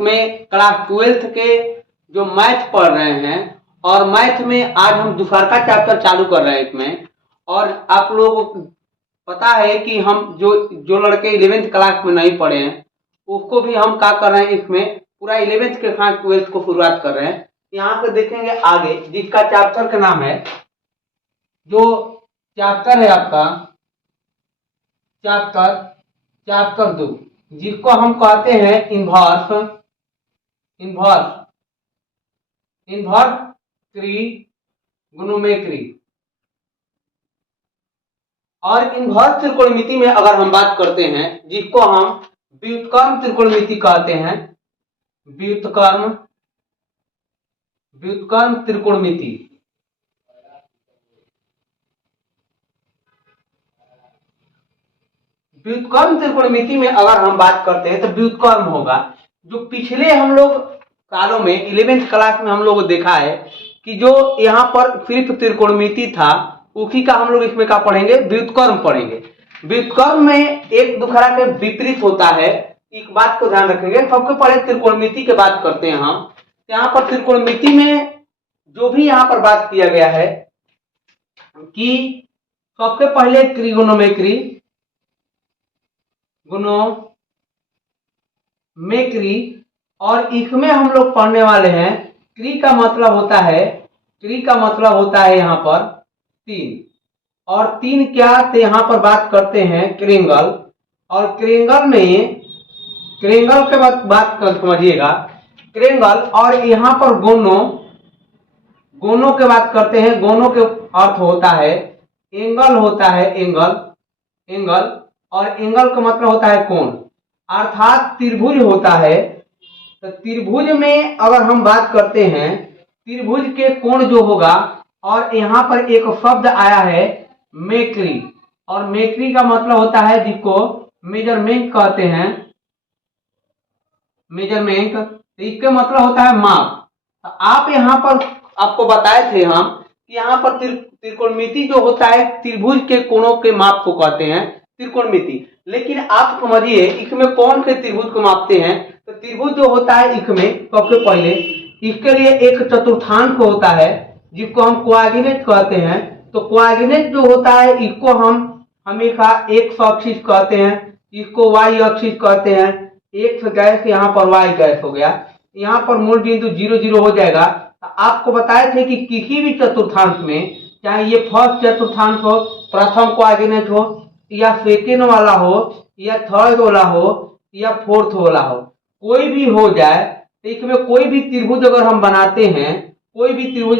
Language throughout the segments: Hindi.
में क्लास 12th के जो मैथ पढ़ रहे हैं और मैथ में आज हम दूसरा का चैप्टर चालू कर रहे हैं इसमें। और आप लोगों को पता है कि हम जो लड़के 11th क्लास में नहीं पढ़े हैं उसको भी हम क्या कर रहे हैं, इसमें पूरा 11th के साथ 12th को शुरुआत कर रहे हैं। यहाँ पे देखेंगे आगे जिसका चैप्टर का नाम है, जो चैप्टर है आपका चैप्टर 2, जिसको हम कहते हैं इन्वर्स ट्रिगोनोमेट्री। और इन्वर्स त्रिकोणमिति में अगर हम बात करते हैं, जिसको हम व्युत्क्रम त्रिकोणमिति कहते हैं, व्युत्क्रम त्रिकोणमिति। व्युत्क्रम त्रिकोणमिति में अगर हम बात करते हैं तो व्युत्क्रम होगा, जो पिछले हम लोग कालों में 11th क्लास में हम लोग देखा है कि जो यहाँ पर सिर्फ त्रिकोणमिति था उसी का हम लोग इसमें क्या पढ़ेंगे, व्युत्क्रम पढ़ेंगे। व्युत्क्रम में एक दूसरा के विपरीत होता है, एक बात को ध्यान रखेंगे। सबसे पहले त्रिकोणमिति की बात करते हैं हम। यहाँ पर त्रिकोणमिति में जो भी यहाँ पर बात किया गया है कि सबसे पहले त्रिगोनोमेट्री और इसमें हम लोग पढ़ने वाले हैं त्रि का मतलब होता है यहाँ पर 3, और 3 क्या, तो यहाँ पर बात करते हैं ट्रायंगल। और ट्रायंगल के बाद बात कर समझिएगा, ट्रायंगल। और यहाँ पर गोनों के बात करते हैं। गोनों के अर्थ होता है एंगल, और एंगल का मतलब होता है कोण, अर्थात त्रिभुज होता है। तो त्रिभुज में अगर हम बात करते हैं, त्रिभुज के कोण जो होगा, और यहाँ पर एक शब्द आया है मेक्री, और मेक्री का मतलब होता है जिसको मेजरमेंट कहते हैं, मेजरमेंट। तो इसका मतलब होता है माप। तो आप यहाँ पर आपको बताए थे हम कि यहाँ पर त्रिकोणमिति जो होता है त्रिभुज के कोणों के माप को कहते हैं त्रिकोणमिति। लेकिन आप समझिए इसमें कौन से त्रिभुज को मापते हैं। तो त्रिभुज जो होता है इसमें सबसे पहले इसके लिए एक चतुर्थांश होता है जिसको हम कोऑर्डिनेट कहते हैं। तो कोऑर्डिनेट जो होता है इसको हम हमेशा एक्स एक्सिस कहते हैं, इसको वाई एक्सिस कहते हैं। एक्स गैस यहाँ पर वाई गैस हो गया, यहाँ पर मूल बिंदु 0 0 हो जाएगा। तो आपको बताए थे कि किसी भी चतुर्थांश में, चाहे ये फर्स्ट चतुर्थांश हो, प्रथम कोऑर्डिनेट हो, या सेकेंड वाला हो, या थर्ड वाला हो, या फोर्थ वाला हो, कोई भी हो जाए, तो इसमें कोई भी त्रिभुज अगर हम बनाते हैं, अगर त्रिभुज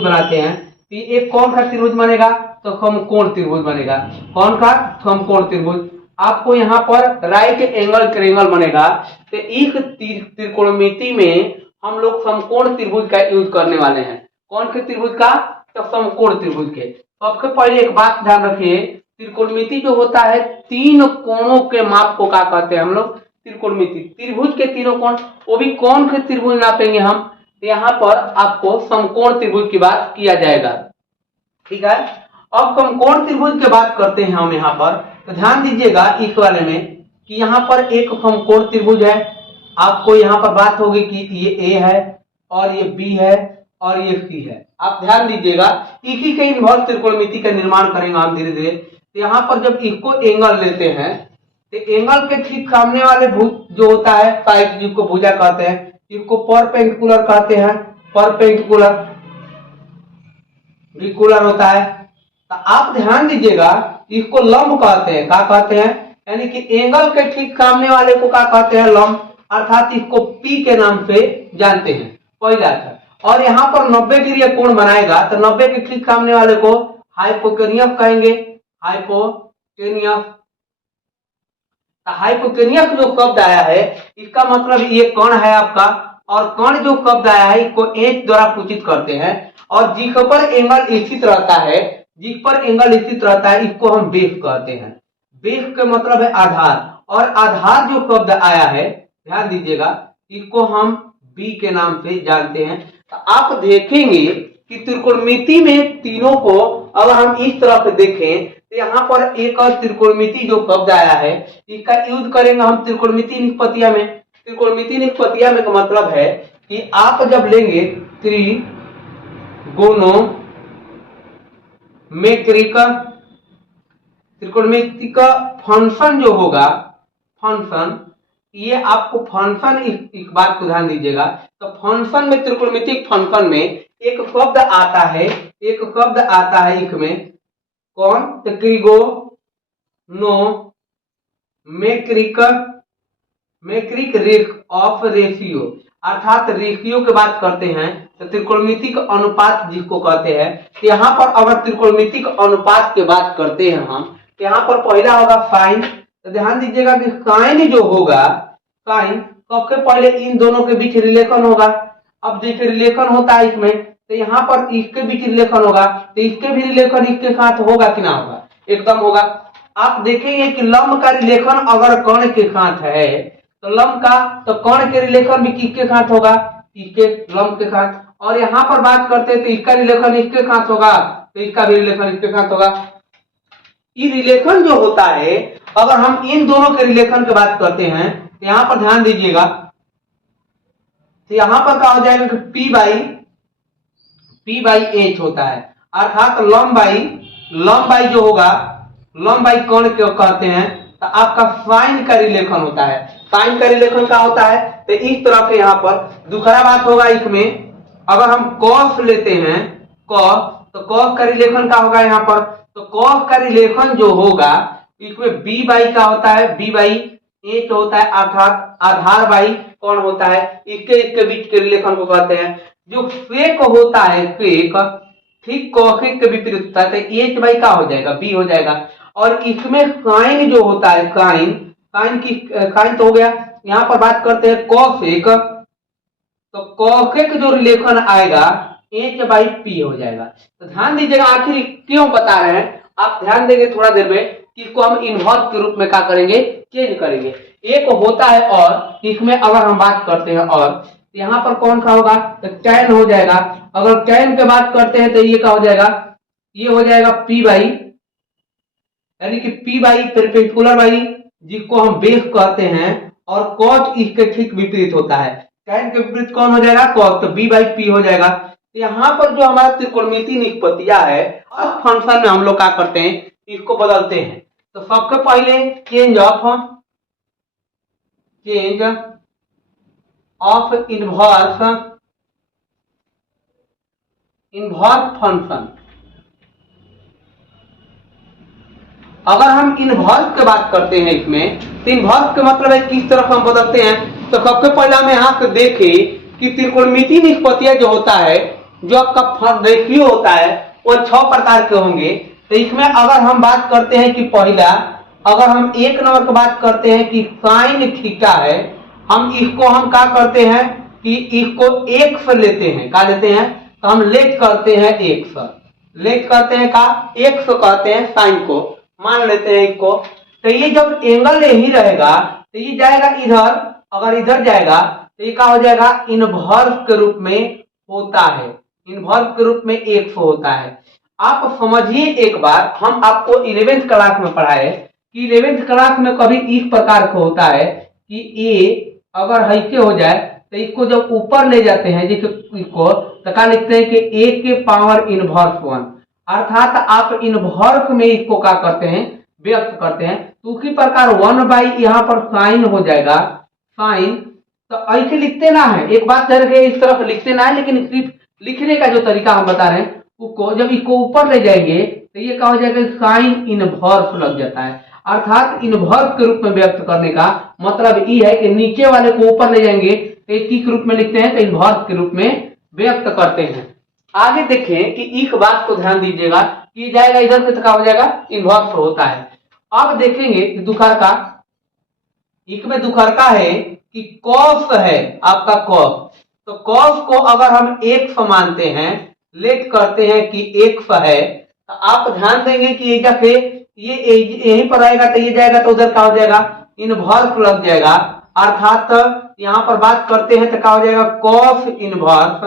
बनाते हैं तो एक कौन सा त्रिभुज बनेगा, तो समकोण त्रिभुज बनेगा। कौन सा, समकोण त्रिभुज। आपको यहाँ पर राइट एंगल ट्रायंगल बनेगा। तो इस त्रिकोणमिति में हम लोग समकोण त्रिभुज का यूज करने वाले हैं। कौन से त्रिभुज का, तो समकोण त्रिभुज के। सबसे पहले एक बात ध्यान रखिए, त्रिकोणमिति जो होता है 3 कोणों के माप को क्या कहते हैं हम लोग, त्रिकोणमिति। त्रिभुज के तीनों कोण, वो भी कौन से त्रिभुज नापेंगे हम, यहाँ पर आपको समकोण त्रिभुज की बात किया जाएगा। ठीक है, अब समकोण त्रिभुज की बात करते हैं हम यहाँ पर। तो ध्यान दीजिएगा इस वाले में कि यहाँ पर एक समकोण त्रिभुज है। आपको यहाँ पर बात होगी कि ये ए है और ये बी है और ये सी है। आप ध्यान दीजिएगा, इसी के इन्वर्स त्रिकोणमिति का निर्माण करेंगे हम धीरे धीरे। तो यहाँ पर जब इसको एंगल लेते हैं, तो एंगल के ठीक सामने वाले भुज जो होता है साइड, जिसको भुजा कहते हैं, इसको परपेंडिकुलर कहते हैं, परपेंडिकुलर होता है। तो आप ध्यान दीजिएगा, इसको लंब कहते हैं। क्या कहते हैं, यानी कि एंगल के ठीक सामने वाले को क्या कहते हैं, लंब, अर्थात इसको पी के नाम से जानते हैं, पहला था। और यहाँ पर 90 डिग्री कोण बनाएगा, तो 90 के ठीक सामने वाले को हाइपोटेनियस कहेंगे, हाइपोटेनियस। हाइपोटेनियस जो शब्द आया है, इसका मतलब ये कण है आपका, और कण जो शब्द आया है इसको एच द्वारा सूचित करते हैं। और जिस पर एंगल स्थित रहता है, इसको हम बेस कहते हैं। बेस का मतलब है आधार, और आधार जो शब्द आया है, ध्यान दीजिएगा, इसको हम बी के नाम से जानते हैं। तो आप देखेंगे कि त्रिकोणमिति में तीनों को अगर हम इस तरह से देखें, तो यहाँ पर एक और त्रिकोणमिति जो शब्द आया है, इसका यूज करेंगे हम त्रिकोणमिति निष्पत्तियां में। त्रिकोणमिति निष्पत्तियां में का मतलब है कि आप जब लेंगे त्रिगोणोमेट्रिक त्रिकोणमिति का फंक्शन जो होगा, फंक्शन, ये आपको फंक्शन, एक बात को ध्यान दीजिएगा, तो फंक्शन में, त्रिकोणमितिक फंक्शन में एक शब्द आता है, एक शब्द आता है इसमें, कौन? त्रिगोणोमेट्रिक ऑफ रेशियो, अर्थात रेशियो की बात करते हैं तो त्रिकोणमितिक अनुपात जिसको कहते हैं। तो यहाँ पर अगर त्रिकोणमितिक अनुपात की बात करते हैं हम, तो यहाँ पर पहला होगा साइन। तो ध्यान दीजिएगा कि साइन जो होगा, साइन सबसे पहले इन दोनों के बीच रिलेशन होगा। अब जैसे रिलेशन होता है इसमें, तो यहाँ पर इसके बीच रिलेशन होगा, तो इसके भी रिलेशन इसके साथ होगा कि ना होगा? एकदम होगा। आप देखेंगे कि लंब का रिलेशन अगर कर्ण के साथ है, तो लंब का, तो कर्ण के रिलेशन भी किसके साथ होगा? इसके, लंब के साथ। और यहाँ पर बात करते हैं तो इसका रिलेशन इसके साथ होगा, तो इसका भी रिलेशन इसके साथ होगा। ये रिलेशन जो होता है, अगर हम इन दोनों के रिलेशन की बात करते हैं, तो यहाँ पर ध्यान दीजिएगा, तो यहाँ पर क्या हो जाएगा कि P बाई H होता है, अर्थात लंबाई जो होगा, लंबाई कौन कहते हैं, तो आपका साइन का रिलेशन होता है। साइन का रिलेशन क्या होता है? तो इस तरह के यहाँ पर दूसरा बात होगा इसमें, अगर हम कॉस लेते हैं, कॉस, तो कॉस का रिलेशन क्या होगा यहाँ पर? तो कॉस का रिलेशन जो होगा इसमें B बाई का होता है, B बाई H होता है, अर्थात आधार बाई कौन होता है, इसके बीच के रिलेशन को कहते हैं। जो सेक होता है, सेक, ठीक कॉसेक के विपरीत होता है, तो H बाई का हो जाएगा, B हो जाएगा। और इसमें साइन जो होता है, साइन तो हो गया। यहाँ पर बात करते हैं कॉसेक, तो कॉसेक जो रिलेशन आएगा H बाई P हो जाएगा। तो ध्यान दीजिएगा, आखिर क्यों बता रहे हैं, आप ध्यान देंगे थोड़ा देर में, इसको हम इन्वर्स के रूप में क्या करेंगे? चेंज करेंगे। एक होता है और, इसमें अगर हम बात करते हैं और, यहाँ पर कौन सा होगा? तो tan हो जाएगा। अगर tan की बात करते हैं तो ये क्या हो जाएगा? ये हो जाएगा P बाई, यानी कि P बाई परपेंडिकुलर बाई, जिसको हम बेस कहते हैं, और cos इसके ठीक विपरीत होता है। tan के विपरीत कौन हो जाएगा? cos, तो B बाई P हो जाएगा। तो यहाँ पर जो हमारा त्रिकोणमिति निष्पत्तियां है, अब फंक्शन में हम लोग क्या करते हैं? इसको बदलते हैं। तो सबसे पहले चेंज ऑफ इन्वर्स फंक्शन। अगर हम इन्वर्स की बात करते हैं इसमें, तो इन्वर्स का मतलब है किस तरफ हम बदलते हैं। तो सबसे पहले हम यहाँ से देखें कि त्रिकोणमिति निष्पत्तियां जो होता है, जो आपका रेशियो होता है, वो 6 प्रकार के होंगे। तो इसमें अगर हम बात करते हैं कि पहला, अगर हम एक नंबर की बात करते हैं कि साइन थीटा है, हम इसको हम क्या करते हैं कि इसको 1 लेते हैं। क्या लेते हैं? तो हम लेट करते हैं 1, लेट करते हैं का 100 कहते हैं साइन को, मान लेते हैं इसको। तो ये जब एंगल यही रहेगा तो ये जाएगा इधर, अगर इधर जाएगा तो ये क्या हो जाएगा? इनवर्स के रूप में होता है, इनवर्स के रूप में 100 होता है। आप समझिए एक बार, हम आपको 11th क्लास में पढ़ाए कि 11th क्लास में कभी इस प्रकार का होता है कि ए अगर ऐसे हो जाए तो इसको जब ऊपर ले जाते हैं, जैसे इसको, तो क्या लिखते हैं कि ए के पावर इनवर्स 1, अर्थात आप इनवर्स में इसको क्या करते हैं? व्यक्त करते हैं। तो उसी प्रकार 1 बाई यहाँ पर साइन हो जाएगा, साइन। तो ऐसे लिखते ना है, एक बात करके इस तरफ लिखते ना है, लेकिन सिर्फ लिखने का जो तरीका हम बता रहे हैं, उसको जब इसको ऊपर ले जाएंगे तो ये क्या हो जाएगा? साइन इनवर्स लग जाता है। अर्थात इनवर्स के रूप में व्यक्त करने का मतलब ये है कि नीचे वाले को ऊपर ले जाएंगे तो किस रूप में लिखते हैं? तो इनवर्स के रूप में व्यक्त करते हैं। आगे देखें कि एक बात को ध्यान दीजिएगा कि जाएगा इधर के, क्या हो जाएगा? इनवर्स होता है। अब देखेंगे कि दुखर का, एक में दुखर का है कि कॉस है आपका, कॉस। तो कॉस को अगर हम 100 मानते हैं, लेट करते हैं कि 100 है, तो आप ध्यान देंगे कि ये जाके ये यहीं पर आएगा तो ये जाएगा तो उधर क्या हो जाएगा? इनवर्स लग जाएगा। अर्थात यहाँ पर बात करते हैं तो क्या हो जाएगा? कॉस इनवर्स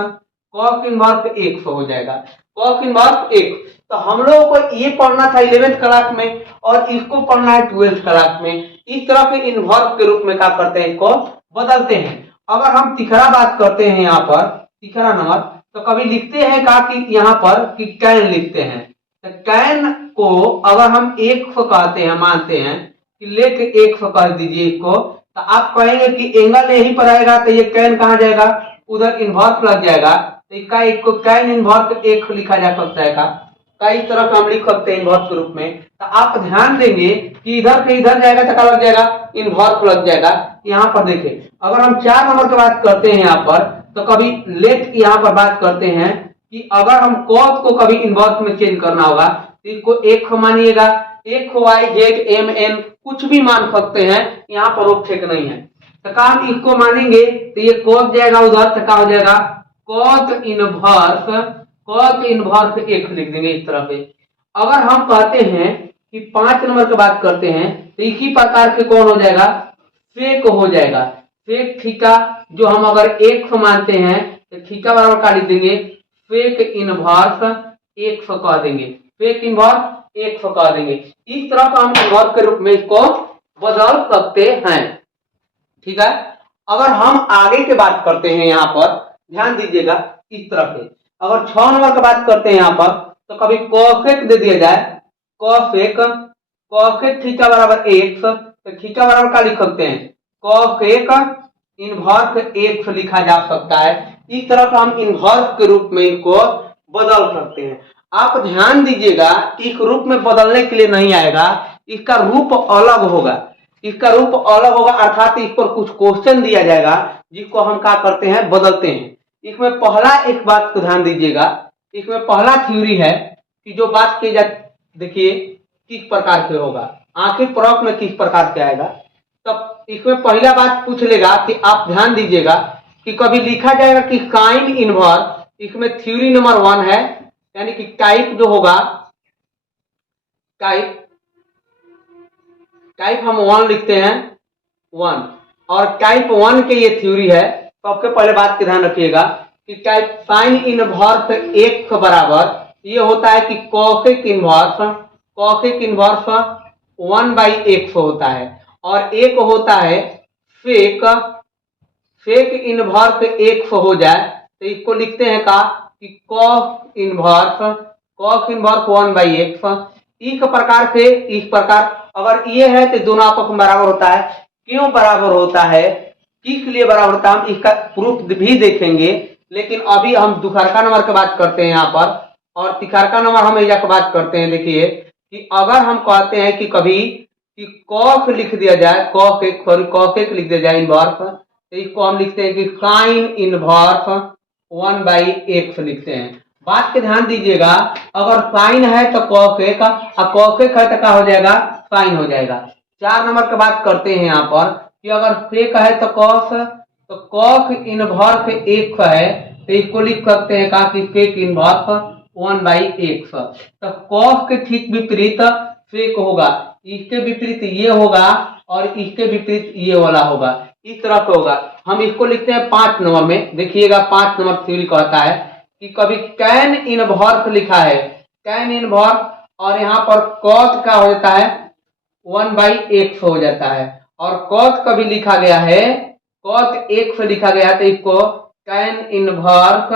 100 हो जाएगा, कॉस इनवर्स 1। तो हम लोगों को ये पढ़ना था 11th क्लास में और इसको पढ़ना है 12th क्लास में। इस तरह के इनवर्स के रूप में क्या करते हैं? इसको बदलते हैं। अगर हम तिखरा बात करते हैं यहाँ पर तिखरा नंबर, तो कभी लिखते हैं का कि यहाँ पर कि कैन लिखते हैं, तो कैन को अगर हम एक कहते हैं, मानते हैं कि लेके एक कर दीजिए इसको, तो आप कहेंगे कि एंगल यहीं पर आएगा, तो ये कैन कहाँ जाएगा, उधर इन्वर्स लग जाएगा, तो इसका एक को कैन इन्वर्स एक लिखा जा सकता है का, कई तरह का हम लिख सकते हैं इन्वर्स के रूप में। तो आप ध्यान देंगे कि इधर से इधर जाएगा तो क्या लग जाएगा, इन्वर्स लग जाएगा। यहाँ पर देखिए अगर हम 4 नंबर की बात करते हैं यहाँ पर, तो कभी लेट यहाँ पर बात करते हैं कि अगर हम कॉस को कभी इन्वर्स में चेंज करना होगा, तो इसको एक मानिएगा, एक वाई जेड एम एन कुछ भी मान सकते हैं, यहाँ पर रोक ठेक नहीं है। तो का हम इसको मानेंगे तो ये कॉस जाएगा उधर, तो क्या हो जाएगा, कॉस इनवर्स एक लिख देंगे इस तरह से। अगर हम कहते हैं कि 5 नंबर की बात करते हैं, तो इसी प्रकार के कौन हो जाएगा, सेक हो जाएगा, सेक थीटा, जो हम अगर एक मानते हैं तो थीटा बराबर का लिख देंगे सेक इनवर्स एक कह देंगे, सेक इनवर्स एक कह देंगे। इस तरह का हम इनवर्स के रूप में इसको बदल सकते हैं। ठीक है, अगर हम आगे की बात करते हैं यहाँ पर ध्यान दीजिएगा इस तरह से, अगर 6 नंबर की बात करते हैं यहाँ पर, तो कभी कॉसेक दे दिया जाए, कॉसेक थीटा बराबर एक, तो थीटा बराबर क्या लिख सकते हैं, कॉसेक इनवर्स एक लिखा जा सकता है। इस तरह का हम इनवर्स के रूप में इनको बदल सकते हैं। आप ध्यान दीजिएगा इस रूप में बदलने के लिए नहीं आएगा, इसका रूप अलग होगा, इसका रूप अलग होगा, अर्थात इस पर कुछ क्वेश्चन दिया जाएगा जिसको हम क्या करते हैं, बदलते हैं। इसमें पहला एक बात को ध्यान दीजिएगा, इसमें पहला थ्योरी है कि जो बात की जाती, देखिए किस प्रकार से होगा, आखिर प्रश्न में किस प्रकार से आएगा। तब इसमें पहला बात पूछ लेगा कि आप ध्यान दीजिएगा कि कभी लिखा जाएगा कि साइन इनवर्स, इसमें थ्योरी नंबर 1 है, यानी कि टाइप जो होगा, टाइप हम 1 लिखते हैं 1, और टाइप 1 के ये थ्योरी है। सबसे पहले बात का ध्यान रखिएगा कि टाइप साइन इनवर्स एक बराबर ये होता है कि कॉसेक इनवर्स 1/x होता है, और एक होता है सेक इनवर्स x हो जाए तो इसको लिखते हैं का कि कॉस इनवर्स 1/x। इस प्रकार से, इस प्रकार अगर ये है तो दोनों आपस में बराबर होता है। क्यों बराबर होता है, किस लिए बराबर होता है, हम इसका प्रूफ भी देखेंगे, लेकिन अभी हम दुखरका नंबर की बात करते हैं यहाँ पर, और तिखरका नंबर हम एजा की बात करते हैं। देखिए कि अगर हम कहते हैं कि कभी कि कॉस लिख दिया जाए, कॉस एक लिख दिया जाए इनवर्स, तो इसको हम लिखते हैं कि साइन इनवर्स 1/x लिखते हैं। बात के ध्यान दीजिएगा, अगर साइन है तो कॉस एक, और कॉस एक है तो क्या हो जाएगा, साइन हो जाएगा। 4 नंबर की बात करते हैं यहाँ पर कि अगर सेक है तो कॉस इनवर्स एक है, तो इसको लिख सकते हैं का कि सेक इनवर्स 1/x। तो कॉस के ठीक विपरीत सेक होगा, इसके विपरीत ये होगा और इसके विपरीत ये वाला होगा, इस तरह का होगा। हम इसको लिखते हैं 5 नंबर में। देखिएगा 5 नंबर थ्योरी कहता है कि कभी टैन इनवर्स लिखा है, टैन इनवर्स, और यहाँ पर कॉस क्या हो जाता है, 1/x हो जाता है, और कॉस कभी लिखा गया है, कॉस x लिखा गया है, तो इसको टैन इनवर्स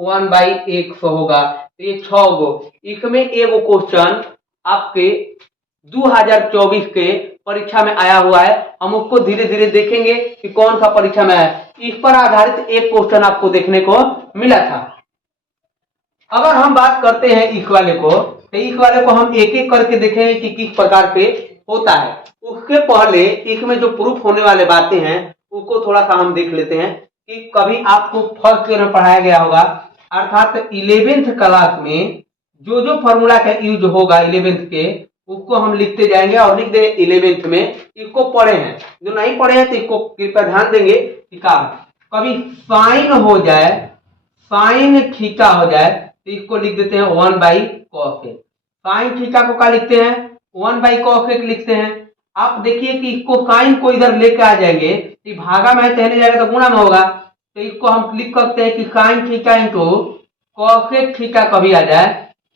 1/x होगा। तो ये 6 गो, इसमें एगो क्वेश्चन आपके 2024 के परीक्षा में आया हुआ है, हम उसको धीरे धीरे देखेंगे कि कौन सा परीक्षा में है। इस पर आधारित एक क्वेश्चन आपको देखने को मिला था। अगर हम बात करते हैं इस वाले को, तो इस वाले को हम एक एक करके देखेंगे कि किस प्रकार से होता है। उसके पहले इसमें जो प्रूफ होने वाले बातें हैं उसको थोड़ा सा हम देख लेते हैं कि कभी आपको फर्स्ट ईयर में पढ़ाया गया होगा, अर्थात 11th क्लास में जो जो फॉर्मूला का यूज होगा 11th के, उसको हम लिखते जाएंगे और लिख देंगे 11th में। इसको पढ़े हैं, जो नहीं पढ़े हैं तो इसको कृपया ध्यान देंगे कि कभी साइन हो जाए, साइन थीटा हो जाए, तो इसको लिख देते हैं 1/cos। साइन थीटा को क्या लिखते हैं, 1/cos लिखते हैं। आप देखिए कि इसको साइन को इधर लेके आ जाएंगे, तो भागा में चले जाएगा तो गुणा में होगा, तो इसको हम लिख सकते हैं कि sine theta into cosec theta कभी आ जाए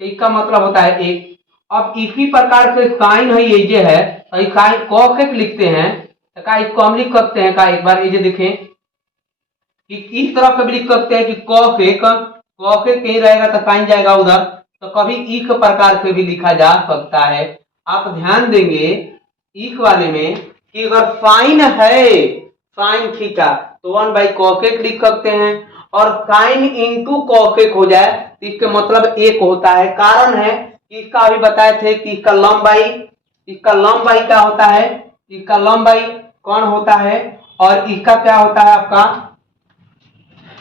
तो इसका मतलब होता है 1। अब इसी प्रकार से साइन है, ये है, तो साइन कॉसेक लिखते हैं, तो का इसको हम लिख सकते हैं का, एक बार ये देखें कि इस तरह से भी लिख सकते हैं कि कॉफे कहीं रहेगा तो कहीं जाएगा उधर, तो कभी इक प्रकार से भी लिखा जा सकता है। आप ध्यान देंगे इक वाले में कि अगर साइन है साइन थीटा तो 1/cos लिख सकते हैं, और साइन इंटू कॉसेक हो जाए तो इसके मतलब एक होता है। कारण है इसका अभी बताए थे कि इसका लंबाई क्या होता है, इसका लंबाई कौन होता है, और इसका क्या होता है आपका,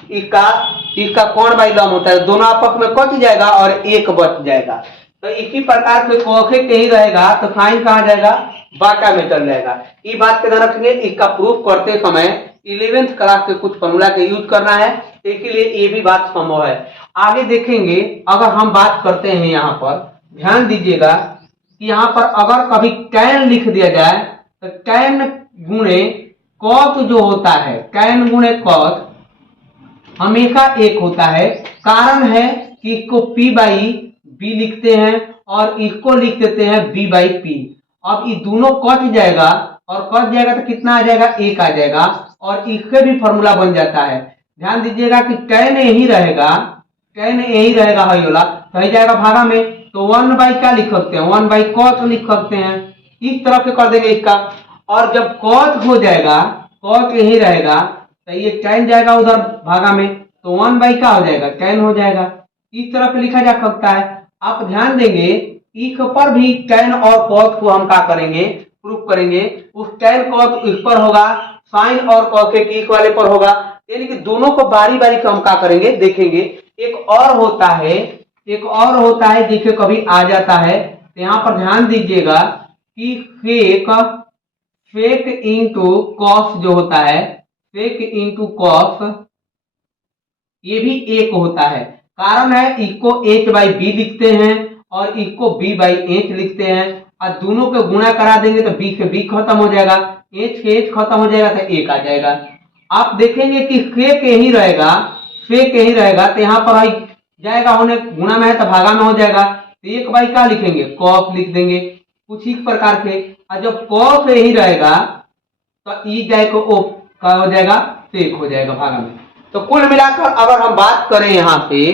इसका कोण बाई लंब होता है। दोनों आपस में कट जाएगा और एक बच जाएगा। तो इसी प्रकार से कॉसेक ही रहेगा तो साइन कहाँ जाएगा, बाटा में चल जाएगा। ये बात के ध्यान रखेंगे। इसका प्रूफ करते समय 11th क्लास के कुछ फॉर्मूला के यूज करना है, इसलिए ये भी बात संभव है। आगे देखेंगे अगर हम बात करते हैं यहाँ पर ध्यान दीजिएगा कि यहाँ पर अगर कभी tan लिख दिया जाए तो tan गुणे cos जो होता है, tan गुणे cos हमेशा एक होता है। कारण है कि इसको p/b लिखते हैं और इसको लिख देते हैं b/p। अब ये दोनों कट जाएगा और कट जाएगा तो कितना आ जाएगा, एक आ जाएगा, और इससे भी फॉर्मूला बन जाता है। ध्यान दीजिएगा कि tan यही रहेगा हाई वाला तो ही जाएगा भागा में, तो 1/ क्या लिख सकते हैं, 1/cos लिख सकते हैं। इस तरह से कर देंगे इसका, और जब cos हो जाएगा, cos यही रहेगा तो ये tan जाएगा उधर भागा में, तो 1/ क्या हो जाएगा, tan हो जाएगा। इस तरह से लिखा जा सकता है। आप ध्यान देंगे इक पर भी tan और cos को हम क्या करेंगे, प्रूफ करेंगे। उस tan cos इस पर होगा, साइन और cosec इक वाले पर होगा, यानी कि दोनों को बारी बारी से हम क्या करेंगे देखेंगे। एक और होता है देखिए कभी आ जाता है, तो यहाँ पर ध्यान दीजिएगा कि फेक इंटू कॉस जो होता है, फेक इंटू कॉस ये भी एक होता है। कारण है इसको h/b लिखते हैं और इसको b/h लिखते हैं, और दोनों को गुणा करा देंगे तो b से b खत्म हो जाएगा, h से h खत्म हो जाएगा तो एक आ जाएगा। आप देखेंगे कि फेक यही रहेगा तो यहाँ पर जाएगा होने गुणा में है तो भागा में हो जाएगा, तो 1/, क्या लिखेंगे, cos लिख देंगे कुछ इस प्रकार से। और जब cos यही रहेगा तो ई जाएगा ओ क्या हो जाएगा, सेक हो जाएगा भागा में। तो कुल मिलाकर अगर हम बात करें यहाँ पे,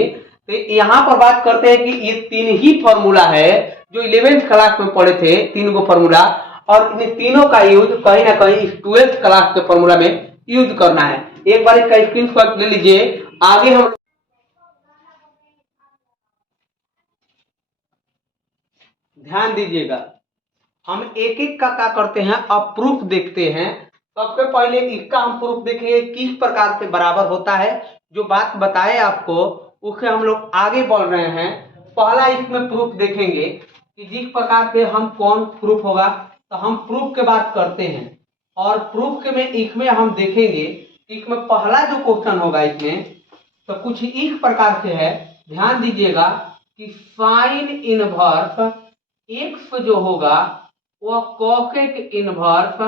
तो यहाँ पर बात करते हैं कि ये 3 ही फॉर्मूला है जो 11th क्लास में पढ़े थे, 3 गो फॉर्मूला, और इन तीनों का यूज कहीं ना कहीं 12th क्लास के फॉर्मूला में यूज करना है। एक बार इसका स्क्रीनशॉट ले लीजिए। आगे हम ध्यान दीजिएगा, हम एक एक का क्या करते हैं, अब प्रूफ देखते हैं। सबसे पहले इसका हम प्रूफ देखेंगे किस प्रकार से बराबर होता है। जो बात बताए आपको उससे हम लोग आगे बढ़ रहे हैं। पहला इसमें प्रूफ देखेंगे कि जिस प्रकार से हम कौन प्रूफ होगा, तो हम प्रूफ के बात करते हैं, और प्रूफ के में इसमें हम देखेंगे कि इसमें पहला जो क्वेश्चन होगा इसमें तो कुछ इस प्रकार से है। ध्यान दीजिएगा कि साइन इनवर्स x जो होगा वह कॉसेक इनवर्स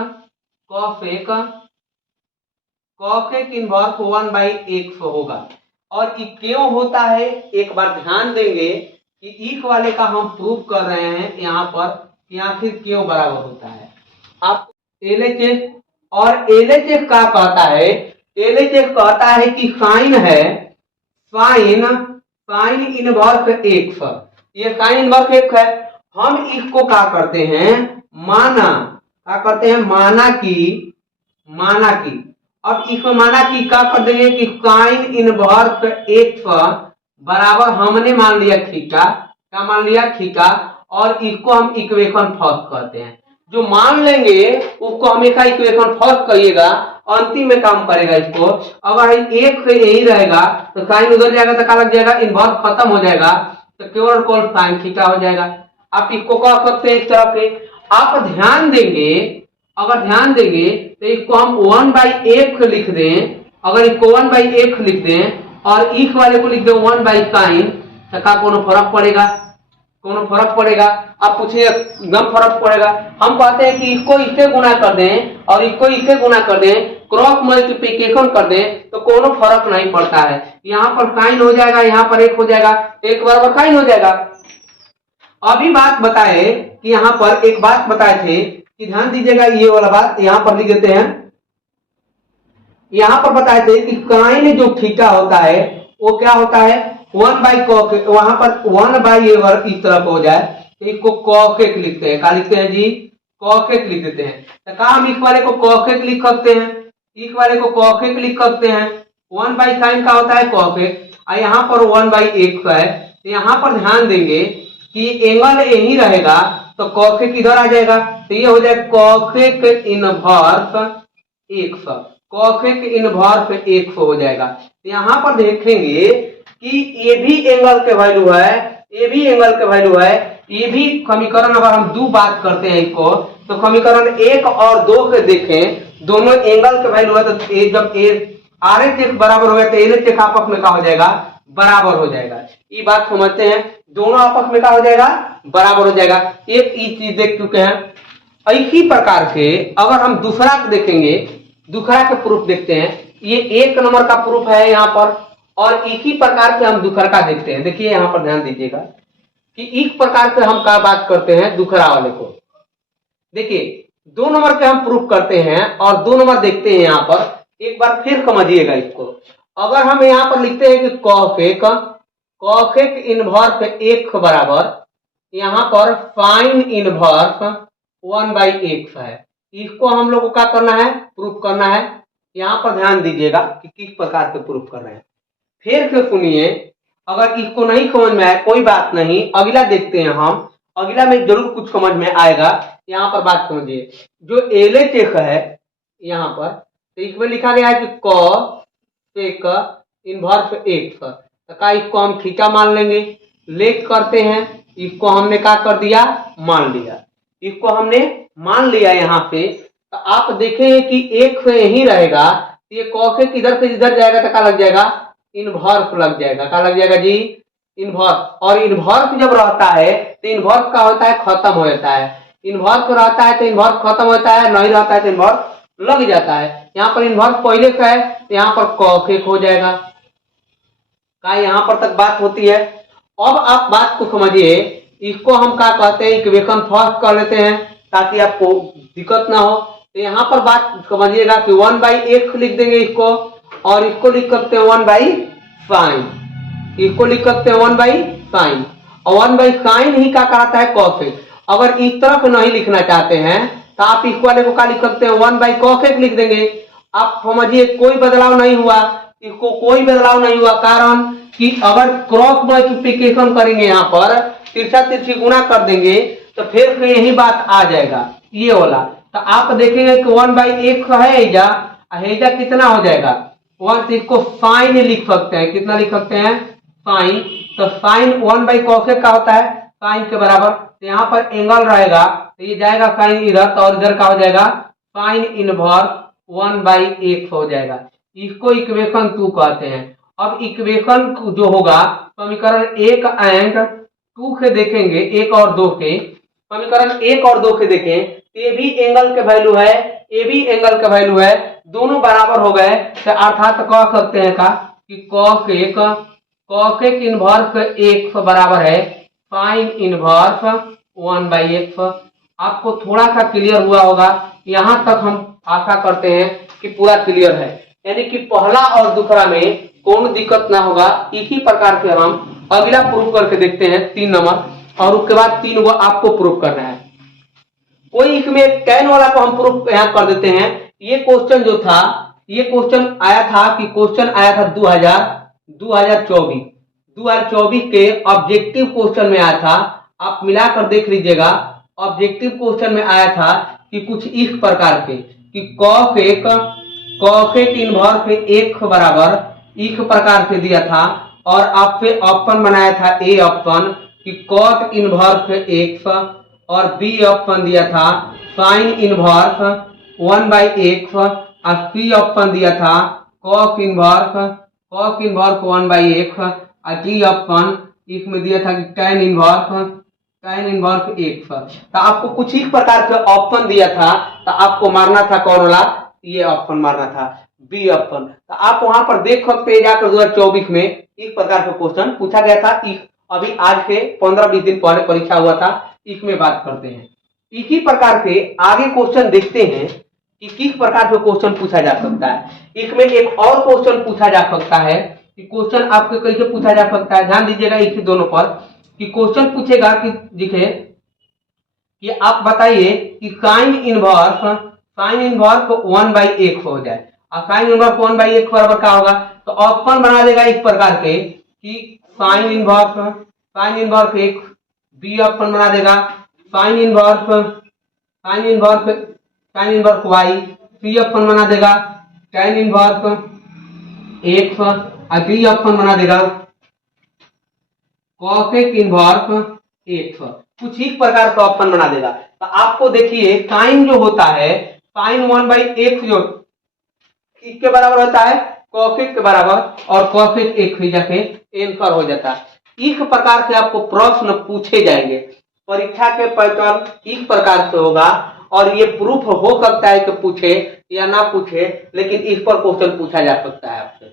1/x होगा। और ये क्यों होता है, एक बार ध्यान देंगे कि इक वाले का हम प्रूफ कर रहे हैं यहाँ पर कि आखिर क्यों बराबर होता है। आप LHS और LHS क्या कहता है, LHS कहता है कि साइन है, साइन इनवर्स x, ये साइन इनवर्स x है। हम इसको क्या करते हैं, माना कि अब इसमें माना कि क्या कर देंगे कि साइन इनवर्स x बराबर हमने मान लिया थीटा, क्या मान लिया, थीटा, और इसको हम इक्वेशन फर्स्ट कहते हैं। जो मान लेंगे उसको हमेशा इक्वेशन फर्स्ट कहिएगा, अंतिम में काम करेगा इसको। अगर एक से यही रहेगा तो साइन उधर जाएगा तो क्या लग जाएगा, इनवर्स खत्म हो जाएगा, तो केवल कॉल साइन थीटा हो जाएगा। आप इसको कह सकते हैं इस तरह से। आप ध्यान देंगे, अगर ध्यान देंगे तो इसको हम 1/x लिख दें, अगर इसको 1/x लिख दें और इस वाले को लिख दें 1/sin, तो क्या कोनो फर्क पड़ेगा, कोनो फर्क पड़ेगा? आप पूछिए, एकदम फर्क पड़ेगा। हम कहते हैं कि इसको इससे गुना कर दें और इसको इससे गुना कर दें, क्रॉस मल्टीप्लिकेशन कर दें, तो कोनो फर्क नहीं पड़ता है। यहाँ पर साइन हो जाएगा, यहाँ पर एक हो जाएगा, एक बराबर साइन हो जाएगा। अभी बात बताए कि यहाँ पर एक बात बताए थे कि ध्यान दीजिएगा ये वाला बात यहाँ पर लिख देते हैं। यहाँ पर बताए थे कि काइन जो थीटा होता है वो क्या होता है 1/cos, वहां पर 1/, अगर इस तरफ हो जाए तो इसको cos लिखते हैं। क्या लिखते हैं जी? cos लिख देते हैं। तो कहा हम इस वाले को cos लिख सकते हैं, इस वाले को cos लिख सकते हैं। 1/sin का होता है cos, और यहाँ पर 1/x है। तो यहाँ पर ध्यान देंगे कि एंगल यही रहेगा तो cos किधर आ जाएगा, तो ये हो जाएगा cos inverse x, cos inverse x हो जाएगा। तो यहाँ पर देखेंगे कि ये भी एंगल के वैल्यू है, ये भी एंगल के वैल्यू है, ये भी समीकरण अगर हम दो बात करते हैं इसको तो समीकरण 1 और 2 के देखें, दोनों एंगल के वैल्यू है तो ये जब आर एच एक्स बराबर हो गया तो एल एच एक्स आपस में क्या हो जाएगा, बराबर हो जाएगा। ये बात समझते हैं, दोनों आपस में क्या हो जाएगा, बराबर हो जाएगा। एक ये चीज देख चुके हैं। इसी प्रकार से अगर हम दूसरा देखेंगे, दूसरा के प्रूफ देखते हैं, ये 1 नंबर का प्रूफ है यहाँ पर, और इसी प्रकार से हम दूसरा का देखते हैं। देखिए यहाँ पर ध्यान दीजिएगा कि इस प्रकार से हम क्या बात करते हैं दूसरा वाले को। देखिए 2 नंबर के हम प्रूफ करते हैं और 2 नंबर देखते हैं। यहाँ पर एक बार फिर समझिएगा इसको। अगर हम यहाँ पर लिखते हैं कि cos इनवर्स x बराबर यहाँ पर sin इनवर्स 1/x है, इसको हम लोग को क्या करना है, प्रूफ करना है। यहाँ पर ध्यान दीजिएगा कि किस प्रकार से प्रूफ कर रहे हैं। फिर से सुनिए, अगर इसको नहीं समझ में आए कोई बात नहीं, अगला देखते हैं हम, अगला में जरूर कुछ समझ में आएगा। यहाँ पर बात समझिए, जो LHS है यहाँ पर, तो इसमें लिखा गया है कि cos इनवर्स x, का इसको हम थीटा मान लेंगे, लेट करते हैं, इसको हमने क्या कर दिया, मान लिया, इसको हमने मान लिया यहाँ पे। तो आप देखेंगे कि x यही रहेगा, तो ये cos किधर से इधर जाएगा तो क्या लग जाएगा, इनवर्स लग जाएगा। क्या लग जाएगा जी, इनवर्स। और इनवर्स जब रहता है तो इनवर्स का होता है खत्म हो जाता है, इनवर्स रहता है तो इनवर्स खत्म होता है, नहीं रहता है तो इनवर्स लग जाता है। यहाँ पर इनवर्स पहले का है तो यहाँ पर cos हो जाएगा। का यहाँ पर तक बात होती है। अब आप बात को समझिए, इसको हम क्या कहते हैं, इक्वेशन फर्स्ट कर लेते हैं ताकि आपको दिक्कत ना हो। तो यहाँ पर बात समझिएगा कि 1/x लिख देंगे इसको, और इसको लिख सकते हैं 1/sin, इसको लिख सकते हैं 1/sin, और 1/sin ही क्या कहता है, cos। अगर इस तरफ नहीं लिखना चाहते हैं तो आप इस वाले को क्या लिख सकते हैं, 1/cos लिख देंगे। आप समझिए कोई बदलाव नहीं हुआ, इसको कोई बदलाव नहीं हुआ, कारण कि अगर क्रॉस मल्टीप्लिकेशन करेंगे, यहाँ पर तिरछा तिरछी गुणा कर देंगे तो फिर यही बात आ जाएगा ये वाला। तो आप देखेंगे कि 1/x है हेजा कितना हो जाएगा 1, इसको साइन लिख सकते हैं, कितना लिख सकते हैं, साइन। तो साइन 1/cos का होता है साइन के बराबर। तो यहाँ पर एंगल रहेगा तो ये जाएगा साइन इधर, तो और इधर का हो जाएगा साइन इनवर्स 1/x हो जाएगा। इसको इक्वेशन 2 कहते हैं। अब इक्वेशन जो होगा समीकरण 1 एंड 2 के देखेंगे, 1 और 2 के, समीकरण 1 और 2 के देखें, ये भी एंगल के वैल्यू है, ये भी एंगल का वैल्यू है, दोनों बराबर हो गए। तो अर्थात कह सकते हैं का कि cos इनवर्स x बराबर है sin इनवर्स 1/x। आपको थोड़ा सा क्लियर हुआ होगा, यहाँ तक हम आशा करते हैं कि पूरा क्लियर है, यानी कि पहला और दूसरा में कोई दिक्कत ना होगा। इसी प्रकार से हम अगला प्रूफ करके देखते हैं 3 नंबर, और उसके बाद 3 को आपको प्रूफ करना है। कोई इसमें tan वाला को हम प्रूफ यहाँ कर देते हैं। ये क्वेश्चन जो था, ये क्वेश्चन आया था कि क्वेश्चन आया था 2024 के ऑब्जेक्टिव क्वेश्चन में आया था। आप मिलाकर देख लीजिएगा, ऑब्जेक्टिव क्वेश्चन में आया था कि कुछ इस प्रकार के कि cos इनवर्स x बराबर इस प्रकार से दिया था, और आपसे ऑप्शन बनाया था ए ऑप्शन कि cos इनवर्स x, और बी ऑप्शन दिया था sin इनवर्स 1/x, और सी ऑप्शन दिया था cos इनवर्स 1/x, और डी ऑप्शन इसमें दिया था कि tan इनवर्स x। तो आपको कुछ ही प्रकार के ऑप्शन दिया था, तो आपको मारना था कौन वाला, ये ऑप्शन मारना था, बी ऑप्शन। तो आप वहां पर देख सकते हैं जाकर 2024 में इस प्रकार का क्वेश्चन पूछा गया था। अभी आज से 15-20 दिन पहले परीक्षा हुआ था, इसमें बात करते हैं। इसी प्रकार से आगे क्वेश्चन देखते हैं कि किस प्रकार से क्वेश्चन पूछा जा सकता है। इसमें एक और क्वेश्चन पूछा जा सकता है कि क्वेश्चन आपको कैसे पूछा जा सकता है, ध्यान दीजिएगा इसी दोनों पर कि क्वेश्चन पूछेगा कि दिखे कि आप बताइए कि साइन इनवर्स 1/x हो जाए और साइन इनवर्स 1/x बराबर क्या होगा, तो ऑप्शन बना देगा इस प्रकार के कि sine inverse x, B option बना देगा sine inverse y, C option बना देगा tan इनवर्स x और डी ऑप्शन बना देगा कॉसेक इनवर्स x। कुछ ही प्रकार का ऑप्शन बना देगा। तो आपको देखिए साइन जो होता है साइन 1/x जो किसके बराबर होता है, कॉसेक के बराबर, और कॉसेक एक ही जाके आंसर हो जाता है। इस प्रकार से आपको प्रश्न पूछे जाएंगे, परीक्षा के पैटर्न इस प्रकार से होगा और ये प्रूफ हो सकता है कि पूछे या ना पूछे, लेकिन इस पर क्वेश्चन पूछा जा सकता है आपसे,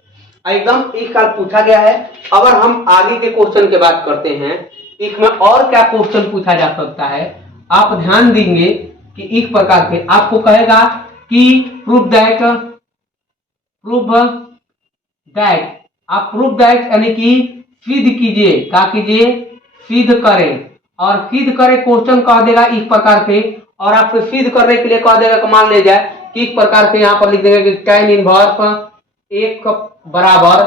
एकदम इस साल पूछा गया है। अगर हम आगे के क्वेश्चन की बात करते हैं इसमें और क्या क्वेश्चन पूछा जा सकता है, आप ध्यान देंगे कि इस प्रकार से आपको कहेगा कि प्रूफ दैट यानी कि सिद्ध कीजिए, क्या कीजिए, सिद्ध करें, और सिद्ध करें क्वेश्चन कह देगा इस प्रकार से, और आपसे सिद्ध करने के लिए कह देगा कि मान ले जाए कि इस प्रकार से यहाँ पर लिख देंगे कि tan इनवर्स एक बराबर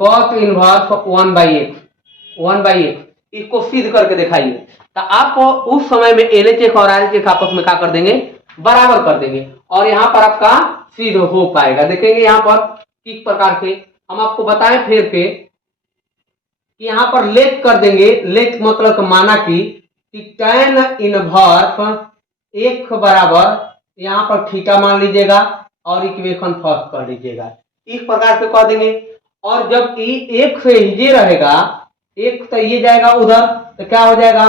cos इनवर्स 1/x, इसको सिद्ध करके दिखाइए। तो आप उस समय में LHS और RHS आपस में क्या कर देंगे, बराबर कर देंगे, और यहाँ पर आपका सिद्ध हो पाएगा। देखेंगे यहाँ पर किस प्रकार से हम आपको बताएं फिर के कि यहाँ पर लेट कर देंगे, लेट मतलब माना कि tan इनवर्स एक बराबर यहाँ पर थीटा मान लीजिएगा और इक्वेशन फर्स्ट कर लीजिएगा, इस प्रकार से कह देंगे। और जब एक से ये रहेगा, एक तो ये जाएगा उधर, तो क्या हो जाएगा,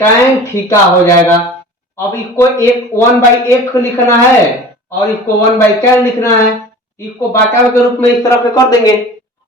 tan थीटा हो जाएगा। अब इसको एक 1/x लिखना है और इसको 1/tan लिखना है, इसको बाटा के रूप में इस तरह से कर देंगे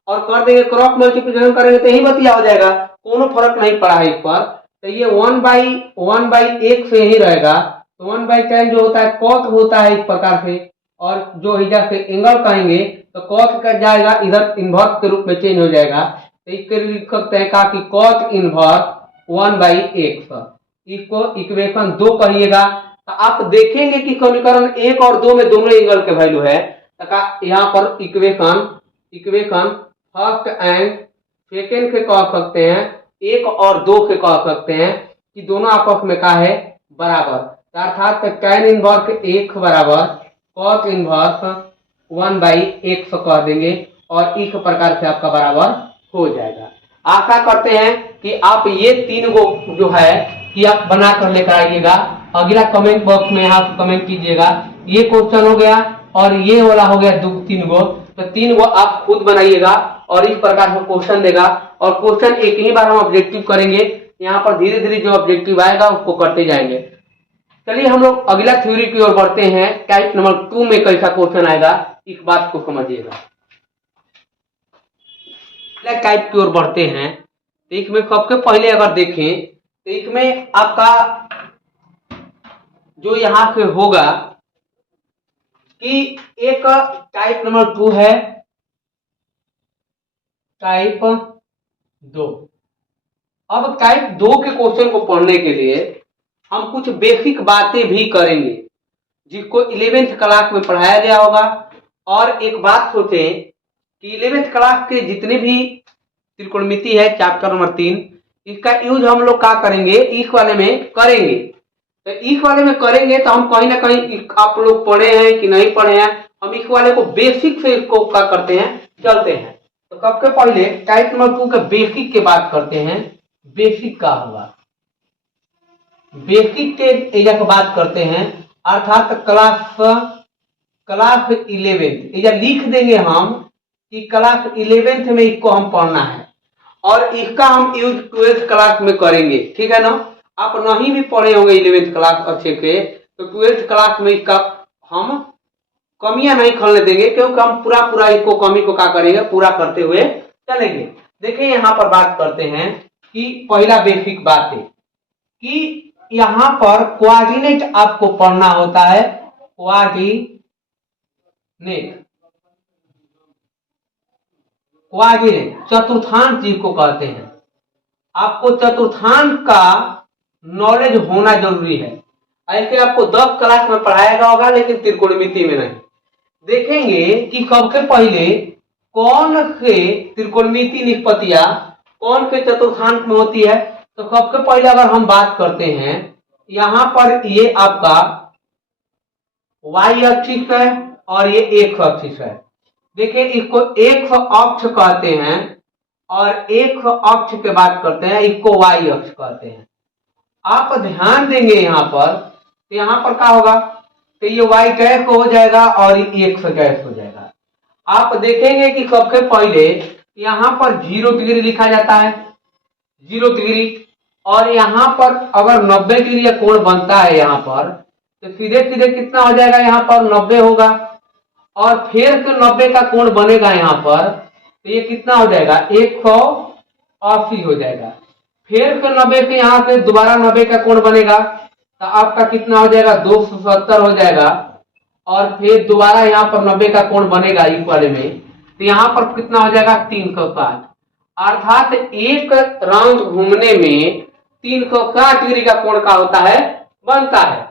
और कर देंगे, क्रॉस मल्टीप्लिकेशन करेंगे तो यही बतिया हो जाएगा, कोनो फर्क नहीं पड़ा है इस पर। तो ये 1/x से ही रहेगा, तो 1/tan जो होता है cos होता है इस प्रकार से, और जो इधर से एंगल कहेंगे तो cos का जाएगा इधर इन्वर्स के रूप में चेंज हो जाएगा, तो इसके लिए लिख सकते हैं कि cos इन्वर्स 1/x, इसको इक्वेशन 2 कहिएगा। तो आप देखेंगे कि समीकरण 1 और 2 में दोनों एंगल के वैल्यू है, तो यहाँ पर इक्वेशन फर्स्ट एंड सेकेंड के कह सकते हैं, 1 और 2 के कह सकते हैं कि दोनों आपस में क्या है, बराबर, अर्थात tan इनवर्स 1 बराबर cos इनवर्स 1/x कह देंगे और इस प्रकार से आपका बराबर हो जाएगा। आशा करते हैं कि आप ये 3 गो जो है कि आप बना कर लेकर आइएगा। अगला कमेंट बॉक्स में आप कमेंट कीजिएगा, ये क्वेश्चन हो गया और ये वाला हो गया 3 गो, तो 3 गो आप खुद बनाइएगा और इस प्रकार से क्वेश्चन देगा, और क्वेश्चन एक ही बार हम ऑब्जेक्टिव करेंगे, यहाँ पर धीरे धीरे जो ऑब्जेक्टिव आएगा उसको करते जाएंगे। चलिए हम लोग अगला थ्योरी की ओर बढ़ते हैं, टाइप नंबर 2 में कैसा क्वेश्चन आएगा इस बात को समझिएगा। अगला टाइप की ओर बढ़ते हैं, तो इसमें सबसे पहले अगर देखें तो इसमें आपका जो यहाँ से होगा कि एक टाइप नंबर 2 है, टाइप 2। अब टाइप 2 के क्वेश्चन को पढ़ने के लिए हम कुछ बेसिक बातें भी करेंगे जिसको 11th क्लास में पढ़ाया गया होगा। और एक बात सोचें कि 11th क्लास के जितने भी त्रिकोणमिति है चैप्टर नंबर 3, इसका यूज हम लोग क्या करेंगे, इस वाले में करेंगे। तो इस वाले में करेंगे तो हम कहीं ना कहीं आप लोग पढ़े हैं कि नहीं पढ़े हैं, हम इस वाले को बेसिक से इसको क्या करते हैं, चलते हैं। तो सबसे पहले टाइप नंबर 2 के बेसिक की बात करते हैं। बेसिक का होगा, बेसिक के एरिया की बात करते हैं, अर्थात क्लास 11th एरिया लिख देंगे हम कि क्लास 11th में इसको हम पढ़ना है और इसका हम यूज 12th क्लास में करेंगे, ठीक है ना। आप नहीं भी पढ़े होंगे 11th क्लास अच्छे से, तो 12th क्लास में इसका हम कमियां नहीं खोलने देंगे, क्योंकि हम पूरा इसको कमी को क्या करेंगे, पूरा करते हुए चलेंगे। देखिए यहाँ पर बात करते हैं कि पहला बेसिक बात है कि यहाँ पर कोऑर्डिनेट आपको पढ़ना होता है, कोऑर्डिनेट, कोऑर्डिनेट चतुर्थांश जिसको कहते हैं। आपको चतुर्थांश का नॉलेज होना जरूरी है। ऐसे आपको 10 क्लास में पढ़ाया होगा, लेकिन त्रिकोणमिति में नहीं। देखेंगे कि सबसे पहले कौन से त्रिकोणमिति निष्पत्तियां कौन के चतुर्थांश में होती है। तो सबसे पहले अगर हम बात करते हैं, यहां पर ये आपका y एक्सिस है और ये x एक्सिस है। देखिए इसको x अक्ष कहते हैं और x अक्ष के बात करते हैं, इसको y अक्ष कहते हैं। आप ध्यान देंगे यहाँ पर, तो यहाँ पर क्या होगा, तो ये y डैश हो जाएगा और ये x डैश हो जाएगा। आप देखेंगे कि सबसे पहले यहाँ पर 0 डिग्री लिखा जाता है, 0 डिग्री, और यहाँ पर अगर 90 डिग्री का कोण बनता है यहाँ पर, तो सीधे सीधे कितना हो जाएगा, यहाँ पर 90 होगा, और फिर से 90 का कोण बनेगा यहाँ पर, तो ये कितना हो जाएगा, 180 हो जाएगा। फिर से 90 से यहाँ से दोबारा 90 का कोण बनेगा, तो आपका कितना हो जाएगा, 270 हो जाएगा, और फिर दोबारा यहाँ पर 90 का कोण बनेगा इस वाले में, तो यहाँ पर कितना हो जाएगा, 360। अर्थात एक राउंड घूमने में 360 डिग्री का कोण का होता है, बनता है।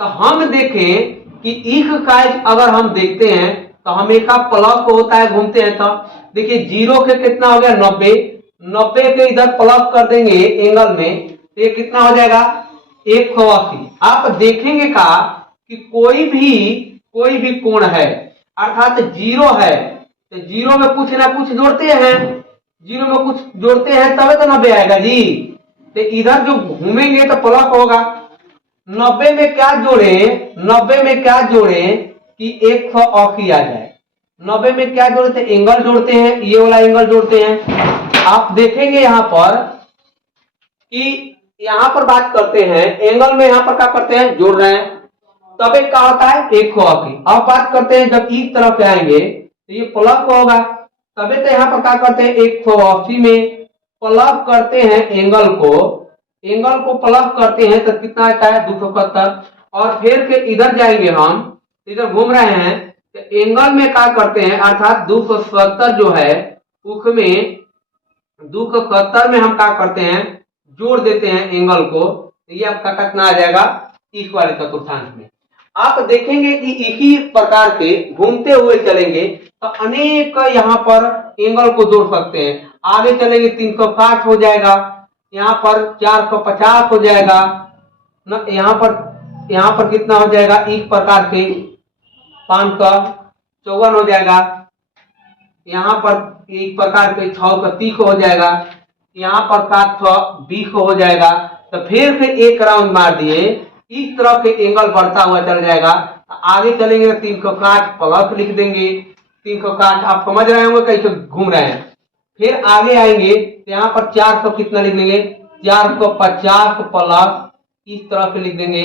तो हम देखें कि इस साइड अगर हम देखते हैं तो हमेशा प्लस होता है, घूमते हैं। तो देखिए 0 के कितना हो गया, 90, 90 के इधर प्लस कर देंगे एंगल में, तो ये कितना हो जाएगा, 180। आप देखेंगे का कि कोई भी कोण है, अर्थात 0 है, तो 0 में कुछ ना कुछ जोड़ते हैं, 0 में कुछ जोड़ते हैं तभी तो 90 आएगा जी। तो इधर जो घूमेंगे तो प्लस होगा। 90 में क्या जोड़े, 90 में क्या जोड़े कि 180 आ जाए। 90 में क्या जोड़ते हैं, एंगल जोड़ते हैं, ये वाला एंगल जोड़ते हैं। आप देखेंगे यहाँ पर कि यहाँ पर बात करते हैं एंगल में, यहाँ पर क्या करते हैं, जोड़ रहे हैं, तब एक क्या होता है, 180। अब बात करते हैं जब इस तरफ आएंगे तो ये प्लस होगा, तभी तो यहाँ पर क्या करते हैं, 180 में प्लस करते हैं एंगल को प्लस करते हैं तो कितना आता है, 270। और फिर के इधर जाएंगे, हम इधर घूम रहे हैं तो एंगल में क्या करते हैं, अर्थात 270 जो है उसमें 270 में हम क्या करते हैं, जोड़ देते हैं एंगल को, तो ये आपका कितना आ जाएगा, इस वाले चतुर्थांश में। आप देखेंगे कि इसी प्रकार के घूमते हुए चलेंगे तो अनेक यहाँ पर एंगल को जोड़ सकते हैं। आगे चलेंगे 360 हो जाएगा, यहाँ पर 450 हो जाएगा, यहाँ पर कितना हो जाएगा, इस प्रकार से 554 हो जाएगा, यहाँ पर एक प्रकार से 630 हो जाएगा, यहाँ पर 720 हो जाएगा। तो फिर से एक राउंड मार दिए, इस तरह के एंगल बढ़ता हुआ चल जाएगा। आगे चलेंगे 360 प्लस लिख देंगे, 360 आप समझ रहे होंगे कैसे घूम रहे हैं। फिर आगे आएंगे तो यहाँ पर 400 कितना लिख देंगे, 450 प्लस इस तरह से लिख देंगे।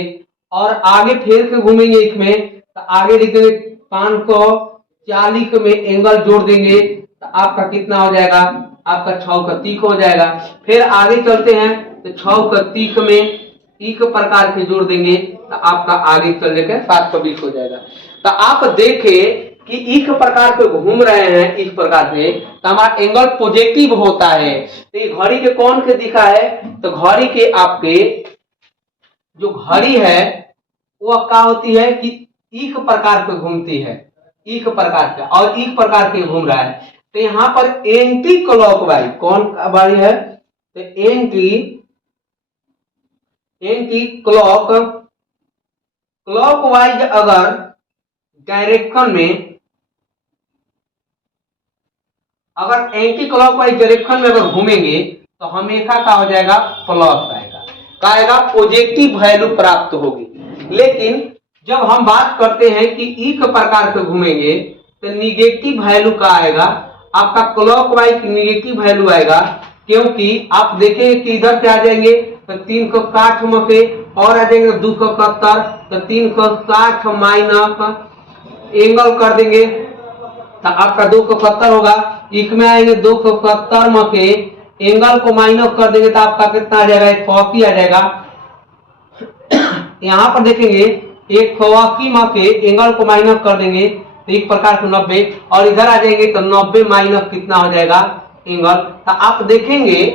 और आगे फिर से घूमेंगे इसमें तो आगे लिख देंगे 540 में एंगल जोड़ देंगे तो आपका कितना हो जाएगा, आपका 630 हो जाएगा। फिर आगे चलते हैं तो 630 में एक प्रकार के जोड़ देंगे तो आपका आगे चल जाकर 720 हो जाएगा। तो आप देखें कि इस प्रकार के घूम रहे हैं, इस प्रकार से तो हमारा एंगल पॉजिटिव होता है। तो ये घड़ी के कौन के दिखा है, तो घड़ी के आपके जो घड़ी है वह क्या होती है कि इस प्रकार के घूमती है, इस प्रकार का, और इस प्रकार के घूम रहा है। तो यहाँ पर एंटी क्लॉकवाइज कौन वाली है, तो एंटी क्लॉकवाइज अगर डायरेक्शन में, अगर एंटी क्लॉकवाइज डायरेक्शन में अगर घूमेंगे तो हमेशा क्या हो जाएगा, प्लस आएगा, क्या आएगा, पॉजिटिव वैल्यू प्राप्त होगी। लेकिन जब हम बात करते हैं कि इस प्रकार के घूमेंगे तो निगेटिव वैल्यू का आएगा, आपका क्लॉकवाइज निगेटिव वैल्यू आएगा। क्योंकि आप देखेंगे कि इधर से आ जाएंगे तो 360 में से और आ जाएंगे 270, तो 360 माइनस एंगल कर देंगे तो आपका 270 होगा। इसमें आएंगे 270 में से एंगल को माइनस कर देंगे तो आपका कितना आ जाएगा, 180 आ जाएगा। यहाँ पर देखेंगे 180 में से एंगल को माइनस कर देंगे तो एक प्रकार से 90, और इधर आ जाएंगे तो 90 माइनस कितना हो जाएगा एंगल। तो आप देखेंगे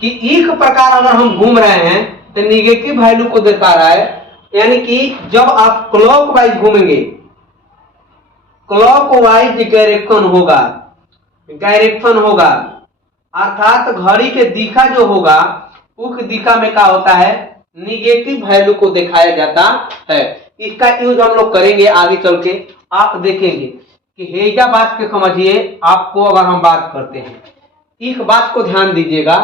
कि एक प्रकार अगर हम घूम रहे हैं तो निगेटिव वैल्यू को दिखा रहा है, यानी कि जब आप क्लॉकवाइज घूमेंगे, क्लॉकवाइज डायरेक्शन होगा अर्थात घड़ी के दिशा जो होगा उस दिशा में क्या होता है, निगेटिव वैल्यू को दिखाया जाता है। इसका यूज हम लोग करेंगे आगे चल के। आप देखेंगे कि हेजा बात के समझिए, आपको अगर हम बात करते हैं, इस बात को ध्यान दीजिएगा,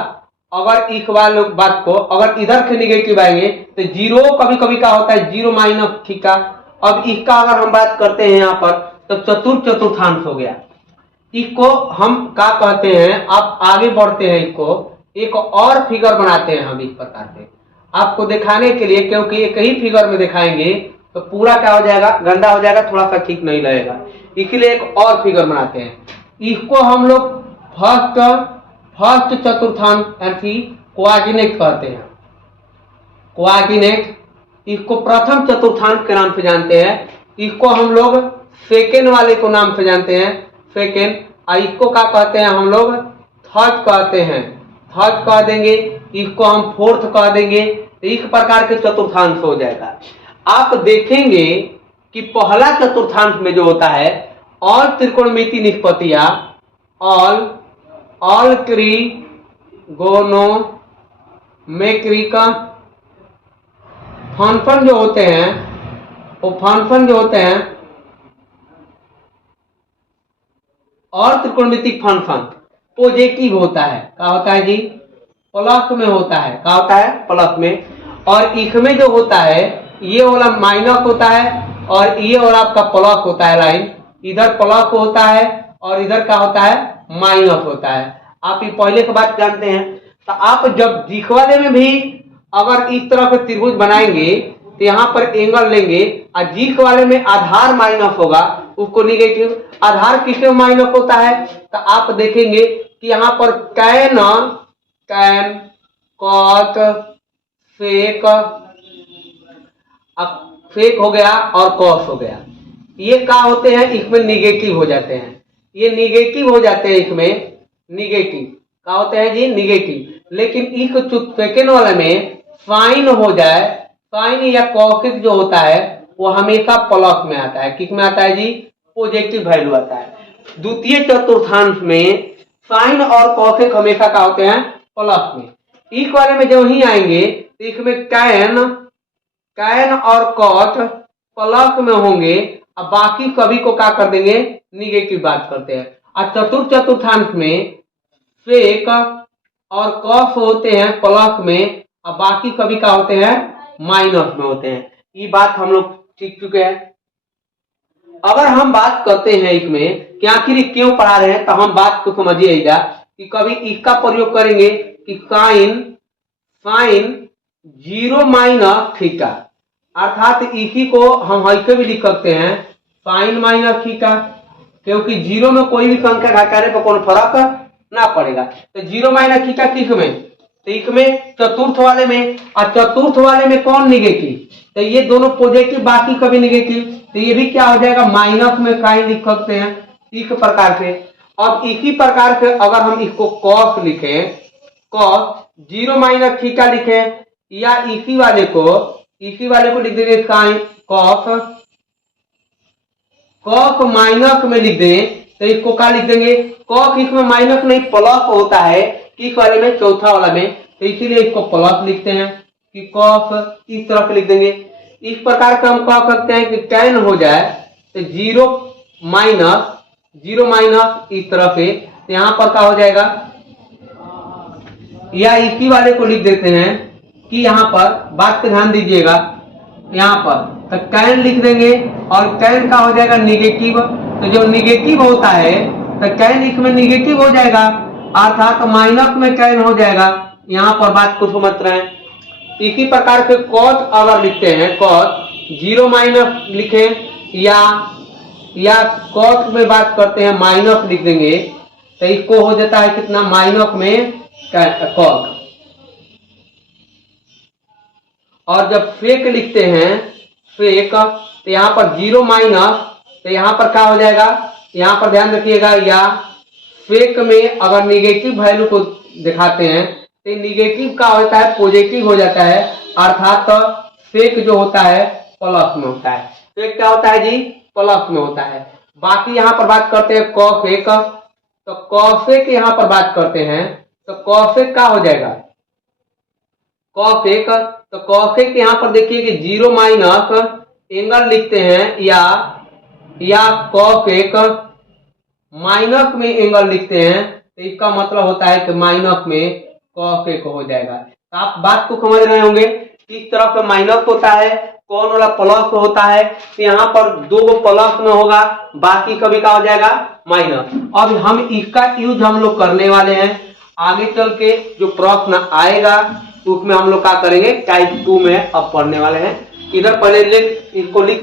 अगर इस वाले बात को अगर इधर के निगेटिव आएंगे तो जीरो कभी कभी क्या होता है, जीरो माइनस थीटा। अब इसका अगर हम बात करते हैं यहाँ पर तो चतुर्थांश हो गया। इसको हम क्या कहते हैं, आप आगे बढ़ते हैं, इसको एक और फिगर बनाते हैं हम इस प्रकार से आपको दिखाने के लिए, क्योंकि एक ही फिगर में दिखाएंगे तो पूरा क्या हो जाएगा, गंदा हो जाएगा, थोड़ा सा ठीक नहीं लगेगा। इसलिए एक और फिगर बनाते हैं। इसको हम लोग फर्स्ट चतुर्थांश यानी कोऑर्डिनेट कहते हैं, कोऑर्डिनेट। इसको प्रथम चतुर्थांश के नाम से जानते हैं। इसको हम लोग सेकेंड वाले को नाम से जानते हैं, सेकेंड। और इसको क्या कहते हैं हम लोग, थर्ड कहते हैं, थर्ड कह देंगे। इसको हम फोर्थ कह देंगे। इस प्रकार के चतुर्थांश हो जाएगा। आप देखेंगे कि पहला चतुर्थांश में जो होता है ऑल त्रिकोणमिति निष्पत्तियां, ऑल त्रिगोणोमेट्रिक फंक्शन जो होते हैं, वो फंक्शन जो होते हैं और त्रिकोणमितिक फंक्शन पॉजिटिव होता है। क्या होता है जी, प्लस में होता है। क्या होता है, प्लस में। और इसमें जो होता है ये वाला माइनस होता है और ये वाला आपका प्लस होता है, लाइन इधर प्लस होता है और इधर क्या होता है, माइनस होता है। आप ये पहले की बात जानते हैं। तो आप जब दिख वाले में भी अगर इस तरह के त्रिभुज बनाएंगे तो यहाँ पर एंगल लेंगे और जीख वाले में आधार माइनस होगा, उसको निगेटिव। आधार किसमें माइनस होता है, तो आप देखेंगे कि यहाँ पर कैन कॉट सेक, अब फेक हो गया और कॉस हो गया, ये क्या होते हैं, इसमें निगेटिव हो जाते हैं। ये निगेटिव हो जाते हैं, इसमें निगेटिव क्या होते हैं जी, निगेटिव। लेकिन इस सेकेंड वाले में साइन हो जाए, साइन या कॉसिक जो होता है वो हमेशा प्लस में आता है। किस में आता है जी, पॉजिटिव वैल्यू आता है। द्वितीय चतुर्थांश में साइन और कॉसिक हमेशा क्या होते हैं, प्लस में। इस वाले में जो ही आएंगे तो इसमें कैन और कॉट प्लस में होंगे और बाकी सभी को क्या कर देंगे, निगेटिव बात करते हैं। और चतुर्थांश में सेक और कॉस होते हैं प्लस में और बाकी सभी क्या होते हैं, माइनस में होते हैं। ये बात हम लोग सीख चुके हैं। अगर हम बात करते हैं इसमें कि आखिर क्यों पढ़ा रहे हैं, तो हम बात को समझिएगा कि कभी इसका प्रयोग करेंगे कि साइन 0 माइनस थीटा, अर्थात इसी को हम ऐसे भी लिख सकते हैं साइन माइनस थीटा, क्योंकि 0 में कोई भी संख्या घटाने पर कोई फर्क ना पड़ेगा। तो 0 माइनस थीटा किस में, तो इसमें चतुर्थ वाले में, और चतुर्थ वाले में कौन निगेटिव, तो ये दोनों पॉजिटिव बाकी कभी निगेटिव, तो ये भी क्या हो जाएगा, माइनस में साइन लिख सकते हैं इस प्रकार से। अब इसी प्रकार से अगर हम इसको कॉस लिखें, कॉस 0 माइनस थीटा लिखें, या इसी वाले को लिख देंगे साइन कॉस माइनस में लिख दें, तो इसको क्या लिख देंगे, कॉस इसमें माइनस नहीं प्लस होता है, किस वाले में, चौथा वाला में, तो इसीलिए इसको प्लस लिखते हैं कि कॉस इस तरह से लिख देंगे। इस प्रकार का हम कह सकते हैं कि tan हो जाए तो 0 माइनस इस तरह से, तो यहाँ पर क्या हो जाएगा, या इसी वाले को लिख देते हैं कि यहाँ पर बात पे ध्यान दीजिएगा, यहाँ पर तो tan लिख देंगे और tan का हो जाएगा निगेटिव। तो जो निगेटिव होता है तो tan इसमें निगेटिव हो जाएगा, अर्थात माइनस में tan हो जाएगा। यहाँ पर बात को समझ रहे हैं। इसी प्रकार से cos अगर लिखते हैं, cos 0 माइनस लिखें या cos में बात करते हैं माइनस लिख देंगे, तो इसको हो जाता है कितना, माइनस में कॉक। और जब फेक लिखते हैं फेक, तो यहाँ पर 0 माइनस, तो यहाँ पर क्या हो जाएगा, यहाँ पर ध्यान रखिएगा, या फेक में अगर निगेटिव वैल्यू को दिखाते हैं तो निगेटिव का होता है पॉजिटिव हो जाता है, अर्थात फेक जो होता है प्लस में होता है। फेक क्या होता है जी, प्लस में होता है। बाकी यहाँ पर बात करते हैं कॉफेक, तो कॉफेक यहाँ पर बात करते हैं, तो कॉफेक क्या हो जाएगा, कॉफेक, तो कॉफेक यहाँ पर देखिए कि 0 माइनस एंगल लिखते हैं, या कॉफेक माइनस में एंगल लिखते हैं, तो इसका मतलब होता है कि माइनस में कॉफेक हो जाएगा। तो आप बात को समझ रहे होंगे किस तरह से माइनस होता है, कौन वाला प्लस होता है। तो यहाँ पर 2 प्लस में होगा, बाकी कभी का हो जाएगा माइनस। अब हम इसका यूज हम लोग करने वाले हैं, आगे चल के जो प्रश्न आएगा उसमें हम लोग क्या करेंगे, टाइप 2 में अब पढ़ने वाले हैं। इधर पहले इसको लिख